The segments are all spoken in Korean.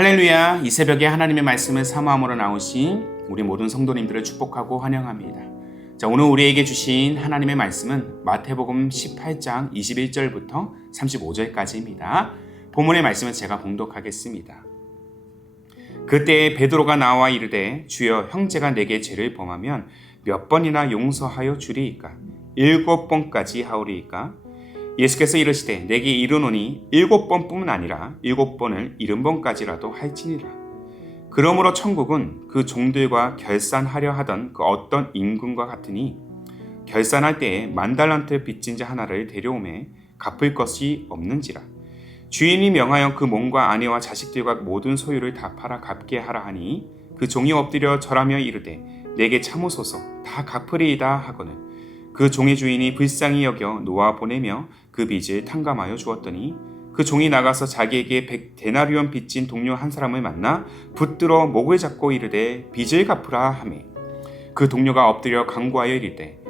할렐루야, 이 새벽에 하나님의 말씀을 사모함으로 나오신 우리 모든 성도님들을 축복하고 환영합니다. 자, 오늘 우리에게 주신 하나님의 말씀은 마태복음 18장 21절부터 35절까지입니다. 본문의 말씀은 제가 봉독하겠습니다. 그때 베드로가 나와 이르되 주여, 형제가 내게 죄를 범하면 몇 번이나 용서하여 주리이까? 7번까지 하오리이까? 예수께서 이르시되 내게 이르노니 7번뿐만 아니라 7번을 70번까지라도 할지니라. 그러므로 천국은 그 종들과 결산하려 하던 그 어떤 임금과 같으니, 결산할 때에 10,000달란트 빚진 자 하나를 데려오매 갚을 것이 없는지라. 주인이 명하여 그 몸과 아내와 자식들과 모든 소유를 다 팔아 갚게 하라 하니, 그 종이 엎드려 절하며 이르되 내게 참으소서, 다 갚으리이다 하거늘 그 종의 주인이 불쌍히 여겨 놓아 보내며 그 빚을 탕감하여 주었더니, 그 종이 나가서 자기에게 100데나리온 빚진 동료 한 사람을 만나 붙들어 목을 잡고 이르되 빚을 갚으라 하매, 그 동료가 엎드려 간구하여 이르되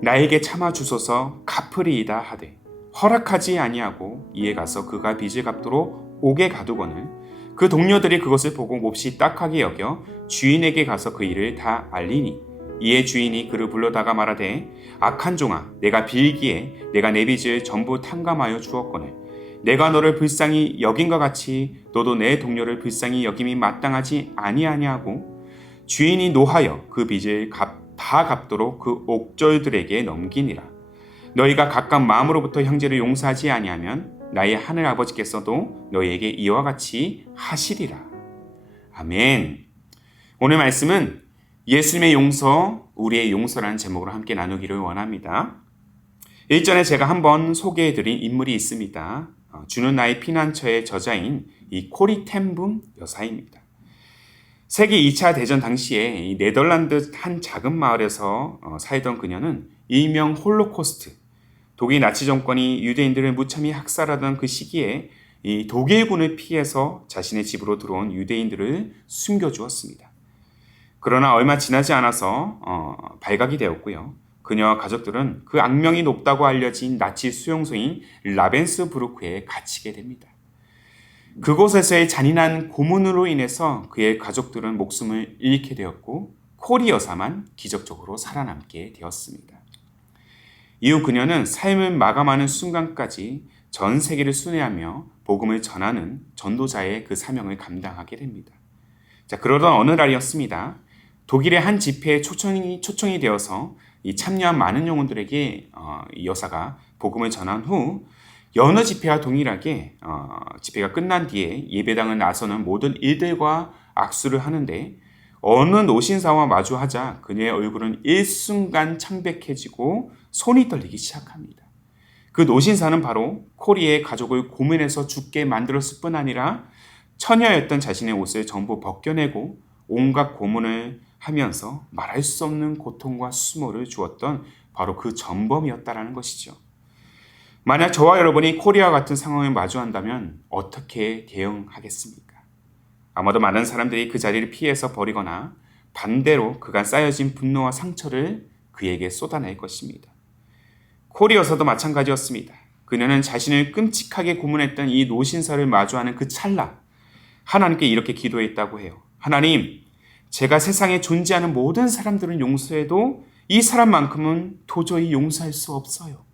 나에게 참아 주소서, 갚으리이다 하되 허락하지 아니하고 이에 가서 그가 빚을 갚도록 옥에 가두거늘 그 동료들이 그것을 보고 몹시 딱하게 여겨 주인에게 가서 그 일을 다 알리니, 이에 주인이 그를 불러다가 말하되 악한 종아, 내가 빌기에 내가 내 빚을 전부 탕감하여 주었거늘 내가 너를 불쌍히 여긴과 같이 너도 내 동료를 불쌍히 여김이 마땅하지 아니하냐고 주인이 노하여 그 빚을 다 갚도록 그 옥졸들에게 넘기니라. 너희가 각각 마음으로부터 형제를 용서하지 아니하면 나의 하늘 아버지께서도 너희에게 이와 같이 하시리라. 아멘. 오늘 말씀은 예수님의 용서, 우리의 용서라는 제목으로 함께 나누기를 원합니다. 일전에 제가 한번 소개해드린 인물이 있습니다. 주는 나의 피난처의 저자인 이 코리 텐붐 여사입니다. 세계 2차 대전 당시에 이 네덜란드 한 작은 마을에서 살던 그녀는 일명 홀로코스트, 독일 나치 정권이 유대인들을 무참히 학살하던 그 시기에 이 독일군을 피해서 자신의 집으로 들어온 유대인들을 숨겨주었습니다. 그러나 얼마 지나지 않아서 발각이 되었고요. 그녀와 가족들은 그 악명이 높다고 알려진 나치 수용소인 라벤스부르크에 갇히게 됩니다. 그곳에서의 잔인한 고문으로 인해서 그의 가족들은 목숨을 잃게 되었고, 코리 여사만 기적적으로 살아남게 되었습니다. 이후 그녀는 삶을 마감하는 순간까지 전 세계를 순회하며 복음을 전하는 전도자의 그 사명을 감당하게 됩니다. 자, 그러던 어느 날이었습니다. 독일의 한 집회에 초청이 되어서 이 참여한 많은 영혼들에게 이 여사가 복음을 전한 후 여느 집회와 동일하게 집회가 끝난 뒤에 예배당을 나서는 모든 이들과 악수를 하는데, 어느 노신사와 마주하자 그녀의 얼굴은 일순간 창백해지고 손이 떨리기 시작합니다. 그 노신사는 바로 코리의 가족을 고문해서 죽게 만들었을 뿐 아니라 처녀였던 자신의 옷을 전부 벗겨내고 온갖 고문을 하면서 말할 수 없는 고통과 수모를 주었던 바로 그 전범이었다라는 것이죠. 만약 저와 여러분이 코리아와 같은 상황을 마주한다면 어떻게 대응하겠습니까? 아마도 많은 사람들이 그 자리를 피해서 버리거나 반대로 그간 쌓여진 분노와 상처를 그에게 쏟아낼 것입니다. 코리 여사도 마찬가지였습니다. 그녀는 자신을 끔찍하게 고문했던 이 노신사를 마주하는 그 찰나, 하나님께 이렇게 기도했다고 해요. 하나님, 제가 세상에 존재하는 모든 사람들은 용서해도 이 사람만큼은 도저히 용서할 수 없어요.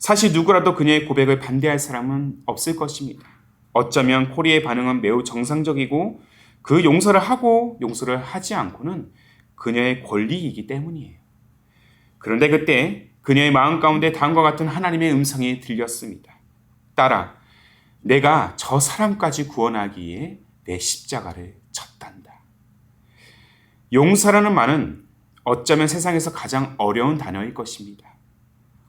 사실 누구라도 그녀의 고백을 반대할 사람은 없을 것입니다. 어쩌면 코리의 반응은 매우 정상적이고, 그 용서를 하고 용서를 하지 않고는 그녀의 권리이기 때문이에요. 그런데 그때 그녀의 마음 가운데 다음과 같은 하나님의 음성이 들렸습니다. 딸아, 내가 저 사람까지 구원하기 위해 내 십자가를 쳤단다. 용서라는 말은 어쩌면 세상에서 가장 어려운 단어일 것입니다.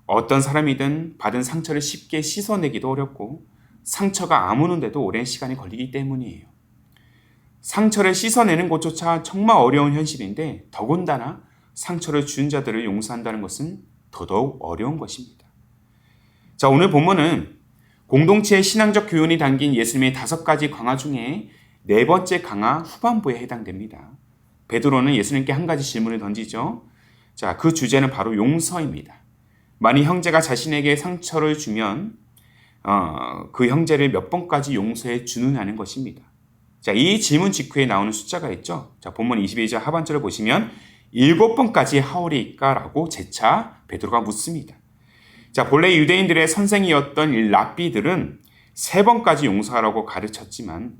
어떤 사람이든 받은 상처를 쉽게 씻어내기도 어렵고, 상처가 아무는데도 오랜 시간이 걸리기 때문이에요. 상처를 씻어내는 것조차 정말 어려운 현실인데, 더군다나 상처를 준 자들을 용서한다는 것은 더더욱 어려운 것입니다. 자, 오늘 본문은 공동체의 신앙적 교훈이 담긴 예수님의 5가지 강화 중에 4번째 강화 후반부에 해당됩니다. 베드로는 예수님께 한 가지 질문을 던지죠. 자, 그 주제는 바로 용서입니다. 만일 형제가 자신에게 상처를 주면 그 형제를 몇 번까지 용서해 주느냐는 것입니다. 자, 이 질문 직후에 나오는 숫자가 있죠. 자, 본문 22절 하반절을 보시면 7번까지 하오리까라고 재차 베드로가 묻습니다. 자, 본래 유대인들의 선생이었던 이 랍비들은 3번까지 용서하라고 가르쳤지만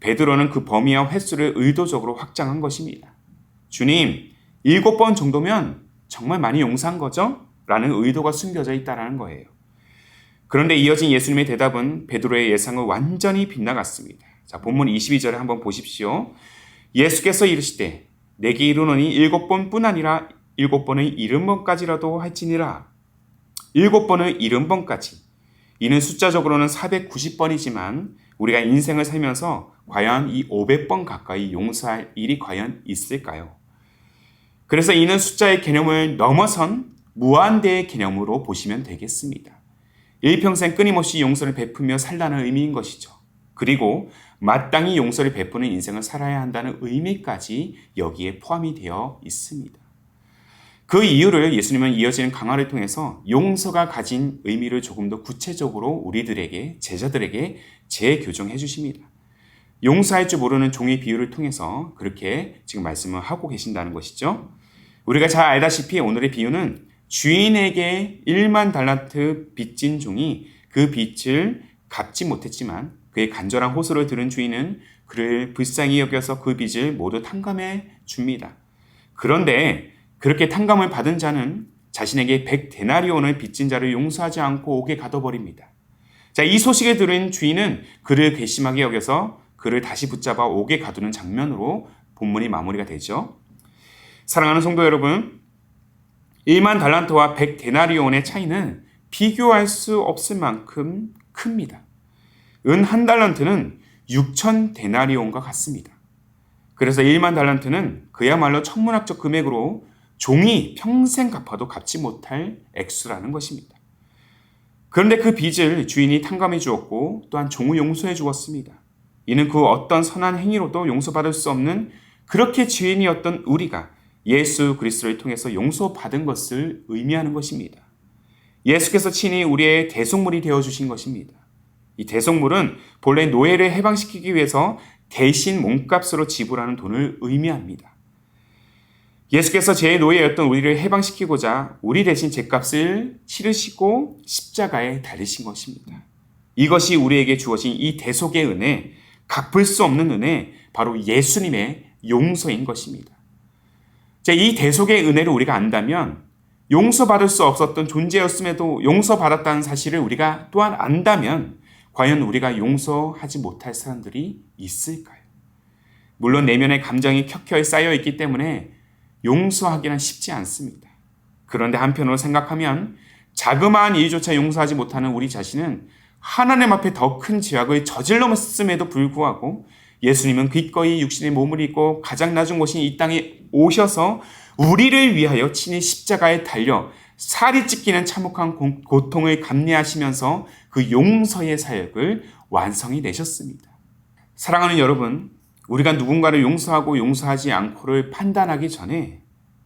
베드로는 그 범위와 횟수를 의도적으로 확장한 것입니다. 주님, 7번 정도면 정말 많이 용서한 거죠? 라는 의도가 숨겨져 있다는 거예요. 그런데 이어진 예수님의 대답은 베드로의 예상을 완전히 빗나갔습니다. 자, 본문 22절에 한번 보십시오. 예수께서 이르시되 내게 이르노니 7번뿐 아니라 7번의 70번까지라도 할지니라. 7번의 70번까지. 이는 숫자적으로는 490번이지만 우리가 인생을 살면서 과연 이 500번 가까이 용서할 일이 과연 있을까요? 그래서 이는 숫자의 개념을 넘어선 무한대의 개념으로 보시면 되겠습니다. 일평생 끊임없이 용서를 베푸며 살라는 의미인 것이죠. 그리고 마땅히 용서를 베푸는 인생을 살아야 한다는 의미까지 여기에 포함이 되어 있습니다. 그 이유를 예수님은 이어지는 강화를 통해서 용서가 가진 의미를 조금 더 구체적으로 우리들에게, 제자들에게 재교정해 주십니다. 용서할 줄 모르는 종의 비유를 통해서 그렇게 지금 말씀을 하고 계신다는 것이죠. 우리가 잘 알다시피 오늘의 비유는 주인에게 1만 달란트 빚진 종이 그 빚을 갚지 못했지만 그의 간절한 호소를 들은 주인은 그를 불쌍히 여겨서 그 빚을 모두 탕감해 줍니다. 그런데 그렇게 탕감을 받은 자는 자신에게 100데나리온을 빚진 자를 용서하지 않고 옥에 가둬버립니다. 자, 이 소식을 들은 주인은 그를 괘씸하게 여겨서 그를 다시 붙잡아 옥에 가두는 장면으로 본문이 마무리가 되죠. 사랑하는 성도 여러분, 1만 달란트와 100데나리온의 차이는 비교할 수 없을 만큼 큽니다. 은 한 달란트는 6,000데나리온과 같습니다. 그래서 1만 달란트는 그야말로 천문학적 금액으로 종이 평생 갚아도 갚지 못할 액수라는 것입니다. 그런데 그 빚을 주인이 탕감해 주었고 또한 종을 용서해 주었습니다. 이는 그 어떤 선한 행위로도 용서받을 수 없는 그렇게 죄인이었던 우리가 예수 그리스도를 통해서 용서받은 것을 의미하는 것입니다. 예수께서 친히 우리의 대속물이 되어주신 것입니다. 이 대속물은 본래 노예를 해방시키기 위해서 대신 몸값으로 지불하는 돈을 의미합니다. 예수께서 제 노예였던 우리를 해방시키고자 우리 대신 죄값을 치르시고 십자가에 달리신 것입니다. 이것이 우리에게 주어진 이 대속의 은혜, 갚을 수 없는 은혜, 바로 예수님의 용서인 것입니다. 이 대속의 은혜를 우리가 안다면 용서받을 수 없었던 존재였음에도 용서받았다는 사실을 우리가 또한 안다면 과연 우리가 용서하지 못할 사람들이 있을까요? 물론 내면의 감정이 켜켜이 쌓여 있기 때문에 용서하기는 쉽지 않습니다. 그런데 한편으로 생각하면 자그마한 일조차 용서하지 못하는 우리 자신은 하나님 앞에 더 큰 죄악을 저질렀음에도 불구하고 예수님은 기꺼이 육신의 몸을 입고 가장 낮은 곳인 이 땅에 오셔서 우리를 위하여 친히 십자가에 달려 살이 찢기는 참혹한 고통을 감내하시면서 그 용서의 사역을 완성해 내셨습니다. 사랑하는 여러분, 우리가 누군가를 용서하고 용서하지 않고를 판단하기 전에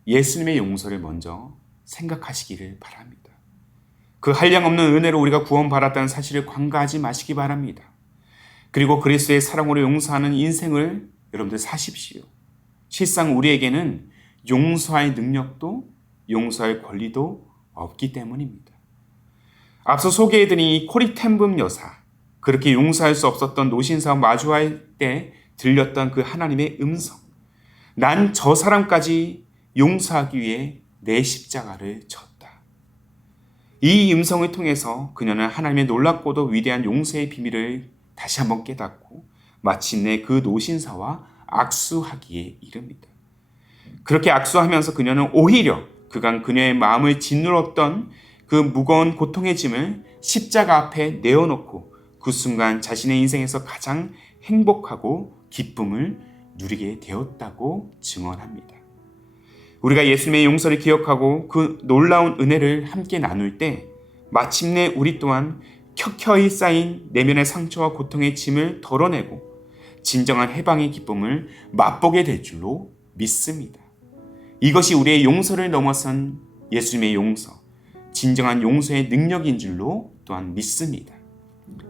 예수님의 용서를 먼저 생각하시기를 바랍니다. 그 한량없는 은혜로 우리가 구원받았다는 사실을 관가하지 마시기 바랍니다. 그리고 그리스도의 사랑으로 용서하는 인생을 여러분들 사십시오. 실상 우리에게는 용서할 능력도 용서할 권리도 없기 때문입니다. 앞서 소개해드린 이 코리템붐 여사, 그렇게 용서할 수 없었던 노신사와 마주할 때 들렸던 그 하나님의 음성, 난 저 사람까지 용서하기 위해 내 십자가를 졌다. 이 음성을 통해서 그녀는 하나님의 놀랍고도 위대한 용서의 비밀을 다시 한번 깨닫고 마침내 그 노신사와 악수하기에 이릅니다. 그렇게 악수하면서 그녀는 오히려 그간 그녀의 마음을 짓눌렀던 그 무거운 고통의 짐을 십자가 앞에 내어놓고 그 순간 자신의 인생에서 가장 행복하고 기쁨을 누리게 되었다고 증언합니다. 우리가 예수님의 용서를 기억하고 그 놀라운 은혜를 함께 나눌 때 마침내 우리 또한 켜켜이 쌓인 내면의 상처와 고통의 짐을 덜어내고 진정한 해방의 기쁨을 맛보게 될 줄로 믿습니다. 이것이 우리의 용서를 넘어선 예수님의 용서, 진정한 용서의 능력인 줄로 또한 믿습니다.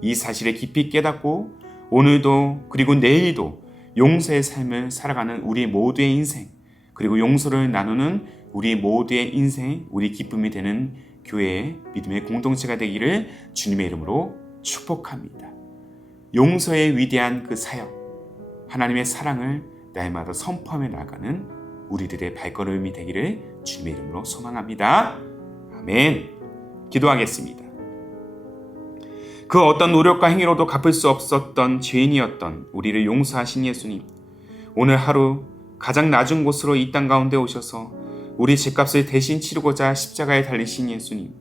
이 사실을 깊이 깨닫고 오늘도 그리고 내일도 용서의 삶을 살아가는 우리 모두의 인생, 그리고 용서를 나누는 우리 모두의 인생, 우리 기쁨이 되는 교회의 믿음의 공동체가 되기를 주님의 이름으로 축복합니다. 용서의 위대한 그 사역, 하나님의 사랑을 날마다 선포하며 나가는 우리들의 발걸음이 되기를 주님의 이름으로 소망합니다. 아멘. 기도하겠습니다. 그 어떤 노력과 행위로도 갚을 수 없었던 죄인이었던 우리를 용서하신 예수님, 오늘 하루 가장 낮은 곳으로 이 땅 가운데 오셔서 우리 죄값을 대신 치르고자 십자가에 달리신 예수님,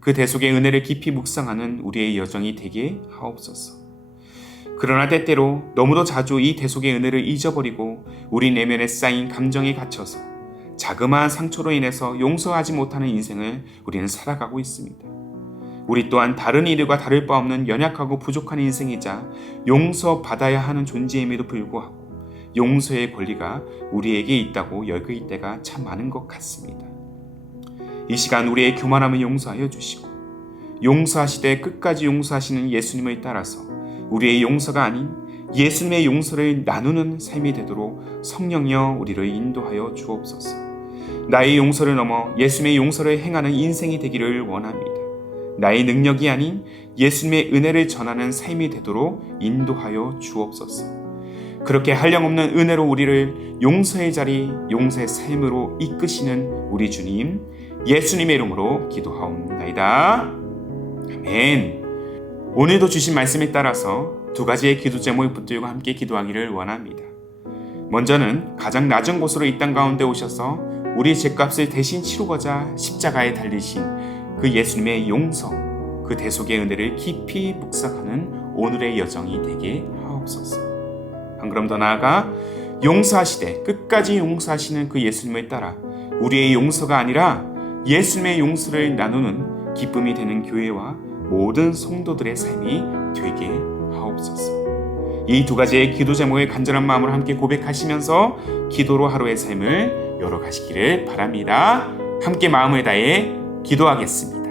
그 대속의 은혜를 깊이 묵상하는 우리의 여정이 되게 하옵소서. 그러나 때때로 너무도 자주 이 대속의 은혜를 잊어버리고 우리 내면에 쌓인 감정에 갇혀서 자그마한 상처로 인해서 용서하지 못하는 인생을 우리는 살아가고 있습니다. 우리 또한 다른 이들과 다를 바 없는 연약하고 부족한 인생이자 용서받아야 하는 존재임에도 불구하고 용서의 권리가 우리에게 있다고 여길 때가 참 많은 것 같습니다. 이 시간 우리의 교만함을 용서하여 주시고 용서하시되 끝까지 용서하시는 예수님을 따라서 우리의 용서가 아닌 예수님의 용서를 나누는 삶이 되도록 성령이여 우리를 인도하여 주옵소서. 나의 용서를 넘어 예수님의 용서를 행하는 인생이 되기를 원합니다. 나의 능력이 아닌 예수님의 은혜를 전하는 삶이 되도록 인도하여 주옵소서. 그렇게 한량없는 은혜로 우리를 용서의 자리, 용서의 삶으로 이끄시는 우리 주님, 예수님의 이름으로 기도하옵나이다. 아멘. 오늘도 주신 말씀에 따라서 두 가지의 기도 제목을 붙들고 함께 기도하기를 원합니다. 먼저는 가장 낮은 곳으로 이 땅 가운데 오셔서 우리 죄값을 대신 치르고자 십자가에 달리신 그 예수님의 용서, 그 대속의 은혜를 깊이 묵상하는 오늘의 여정이 되게 하옵소서. 한 걸음 더 나아가 용서하시되 끝까지 용서하시는 그 예수님을 따라 우리의 용서가 아니라 예수님의 용서를 나누는 기쁨이 되는 교회와 모든 성도들의 삶이 되게 하옵소서. 이 두 가지의 기도 제목의 간절한 마음으로 함께 고백하시면서 기도로 하루의 삶을 열어가시기를 바랍니다. 함께 마음을 다해 기도하겠습니다.